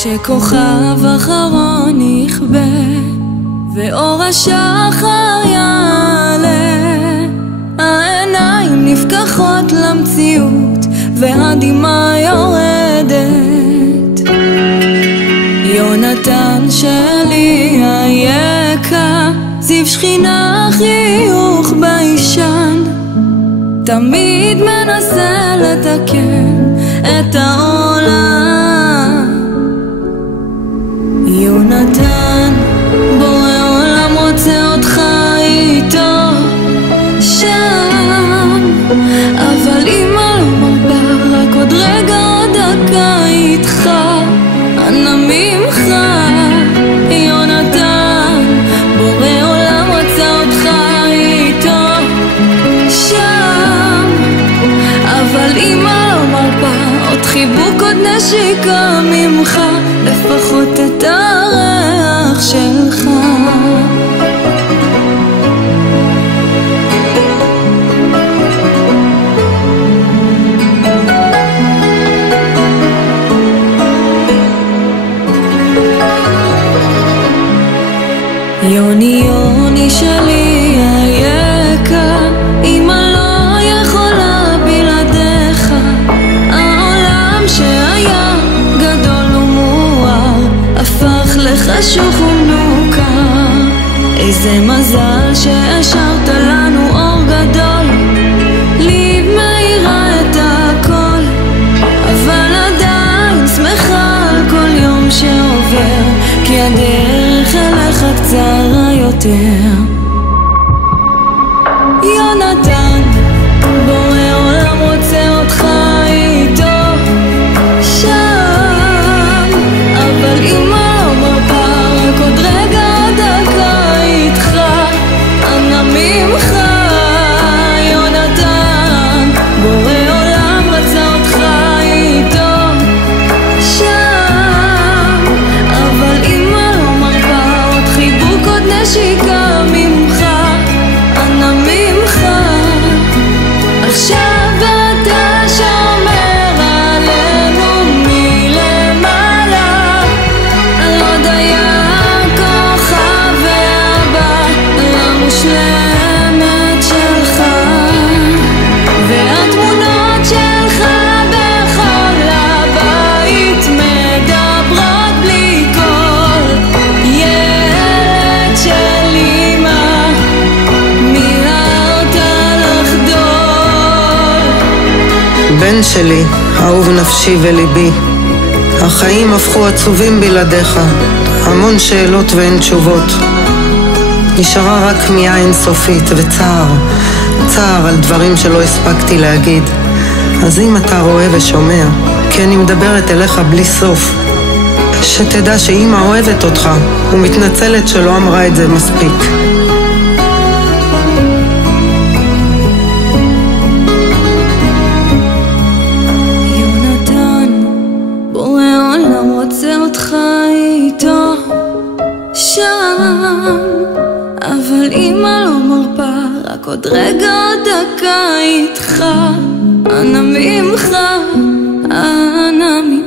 כשכוכב אחרון יכבה ואור השחר יעלה, העיניים נפקחות למציאות והדמעה יורדת. יונתן שלי היקר, זיו שכינה חיוך בישן, תמיד מנסה לתקן את העולם. יונתן, בורא עולם רוצה אותך איתו שם, אבל אמא לא מרפה, רק עוד רגע עוד דקה איתך, אנא ממך. יונתן, בורא עולם רוצה אותך איתו שם, אבל אמא לא מרפה, עוד חיבוק עוד נשיקה ממך, לפחות את הריח שלך. יוני יוני שלי היקר, אמא לא יכולה בלעדיך, העולם שהיה גדול ומואר הפך לחשוך ומנוכר. איזה מזל שהשארת לנו אור גדול, לי מאירה את הכל, אבל עדיין שמחה על כל יום שעובר, כי הדרך אליך קצרה יותר. יונתן, בורא עולם רוצה אותך איתו שם, אבל אמא לא מרפה, רק עוד רגע עוד דקה איתך, אנא ממך. יונתן, בורא עולם רצה אותך איתו שם, אבל אמא לא מרפה, עוד חיבוק עוד נשיקה ממך, אנא ממך. עכשיו אתה שומר עלינו מלמעלה, על עוד היה כוכב ואבא למושלמת שלך, והתמונות שלך בכל הבית מדברות בלי קול. ילד של אמא, מיהרת לחדול. בן שלי, אהוב נפשי וליבי, החיים הפכו עצובים בלעדיך, המון שאלות ואין תשובות, נשארה רק כמיהה אינסופית וצער, צער על דברים שלא הספקתי להגיד. אז אם אתה רואה ושומע, כי אני מדברת אליך בלי סוף, שתדע שאמא אוהבת אותך ומתנצלת שלא אמרה את זה מספיק. יונתן, בורא עולם רוצה אותך איתו שם, אבל אמא לא מרפה, רק עוד רגע עוד דקה איתך, אנא ממך, אנא ממך.